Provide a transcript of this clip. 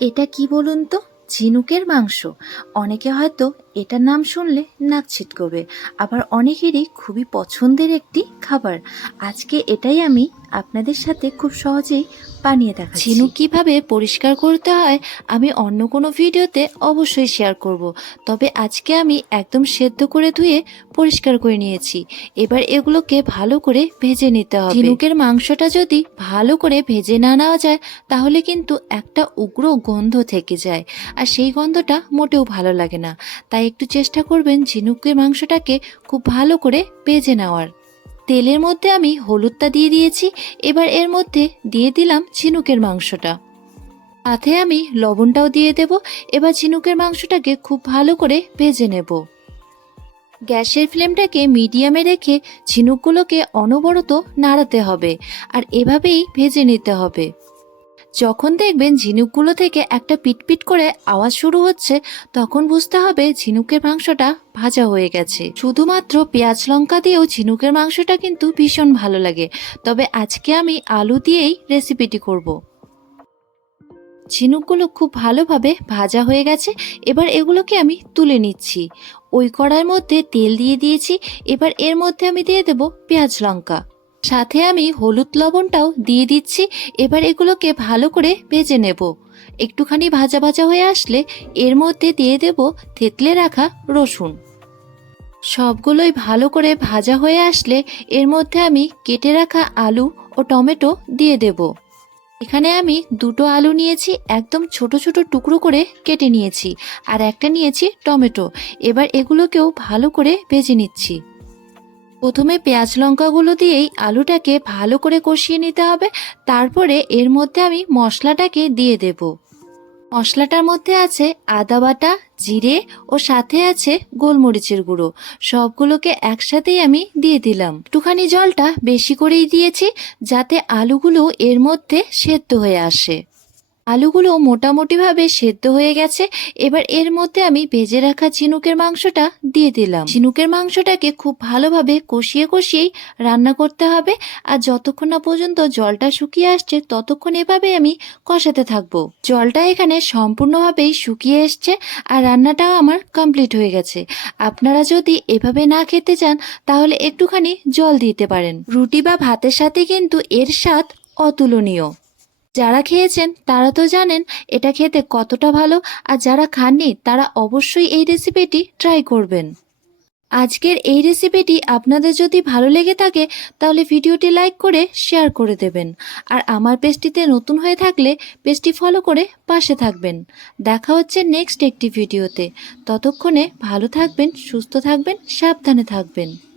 এটা কি বলুন তো? ঝিনুকের মাংস। অনেকে হয়তো এটার নাম শুনলে নাক ছিটকবে। আবার অনেকেরই খুবই পছন্দের একটি খাবার। আজকে এটাই আমি আপনাদের সাথে খুব সহজেই বানিয়ে দেখা ঝিনুক কীভাবে পরিষ্কার করতে হয়, আমি অন্য কোনো ভিডিওতে অবশ্যই শেয়ার করব। তবে আজকে আমি একদম সেদ্ধ করে ধুয়ে পরিষ্কার করে নিয়েছি। এবার এগুলোকে ভালো করে ভেজে নিতে হবে। ঝিনুকের মাংসটা যদি ভালো করে ভেজে না নেওয়া যায়, তাহলে কিন্তু একটা উগ্র গন্ধ থেকে যায়। আর সেই গন্ধটা মোটেও ভালো লাগে না। তাই একটু চেষ্টা করবেন ঝিনুকের মাংসটাকে খুব ভালো করে ভেজে নেওয়ার। তেলের মধ্যে আমি হলুদটা দিয়ে দিয়েছি, এবার এর মধ্যে দিয়ে দিলাম ঝিনুকের মাংসটা। সাথে আমি লবণটাও দিয়ে দেব, এবার ঝিনুকের মাংসটাকে খুব ভালো করে ভেজে নেব। গ্যাসের ফ্লেমটাকে মিডিয়ামে রেখে ঝিনুকগুলোকে অনবরত নাড়াতে হবে, আর এভাবেই ভেজে নিতে হবে। যখন দেখবেন ঝিনুকগুলো থেকে একটা পিটপিট করে আওয়াজ শুরু হচ্ছে, তখন বুঝতে হবে ঝিনুকের মাংসটা ভাজা হয়ে গেছে। শুধুমাত্র পেঁয়াজ লঙ্কা দিয়েও ঝিনুকের মাংসটা কিন্তু ভীষণ ভালো লাগে। তবে আজকে আমি আলু দিয়েই রেসিপিটি করব। ঝিনুকগুলো খুব ভালোভাবে ভাজা হয়ে গেছে, এবার এগুলোকে আমি তুলে নিচ্ছি। ওই কড়ার মধ্যে তেল দিয়ে দিয়েছি, এবার এর মধ্যে আমি দিয়ে দেব পেঁয়াজ লঙ্কা। সাথে আমি হলুদ লবণটাও দিয়ে দিচ্ছি। এবার এগুলোকে ভালো করে ভেজে নেব। একটুখানি ভাজা ভাজা হয়ে আসলে এর মধ্যে দিয়ে দেব থেতলে রাখা রসুন। সবগুলোই ভালো করে ভাজা হয়ে আসলে এর মধ্যে আমি কেটে রাখা আলু ও টমেটো দিয়ে দেব। এখানে আমি দুটো আলু নিয়েছি, একদম ছোট ছোট টুকরো করে কেটে নিয়েছি। আর একটা নিয়েছি টমেটো। এবার এগুলোকেও ভালো করে ভেজে নিচ্ছি। প্রথমে পেঁয়াজ লঙ্কাগুলো দিয়েই আলুটাকে ভালো করে কষিয়ে নিতে হবে। তারপরে এর মধ্যে আমি মশলাটাকে দিয়ে দেব। মশলাটার মধ্যে আছে আদা বাটা, জিরে ও সাথে আছে গোলমরিচের গুঁড়ো। সবগুলোকে একসাথেই আমি দিয়ে দিলাম। একটুখানি জলটা বেশি করেই দিয়েছি যাতে আলুগুলো এর মধ্যে সেদ্ধ হয়ে আসে। আলুগুলো মোটামুটিভাবে সেদ্ধ হয়ে গেছে। এবার এর মধ্যে আমি ভেজে রাখা ঝিনুকের মাংসটা দিয়ে দিলাম। ঝিনুকের মাংসটাকে খুব ভালোভাবে কষিয়ে কষিয়েই রান্না করতে হবে। আর যতক্ষণ না পর্যন্ত জলটা শুকিয়ে আসছে, ততক্ষণ এভাবে আমি কষাতে থাকব। জলটা এখানে সম্পূর্ণভাবেই শুকিয়ে এসছে আর রান্নাটাও আমার কমপ্লিট হয়ে গেছে। আপনারা যদি এভাবে না খেতে চান, তাহলে একটুখানি জল দিতে পারেন। রুটি বা ভাতের সাথে কিন্তু এর স্বাদ অতুলনীয়। যারা খেয়েছেন, তারা তো জানেন এটা খেতে কতটা ভালো, আর যারা খাননি, তারা অবশ্যই এই রেসিপিটি ট্রাই করবেন। আজকের এই রেসিপিটি আপনাদের যদি ভালো লেগে থাকে, তাহলে ভিডিওটি লাইক করে শেয়ার করে দেবেন। আর আমার পেজটিতে নতুন হয়ে থাকলে পেজটি ফলো করে পাশে থাকবেন। দেখা হচ্ছে নেক্সট একটি ভিডিওতে। ততক্ষণে ভালো থাকবেন, সুস্থ থাকবেন, সাবধানে থাকবেন।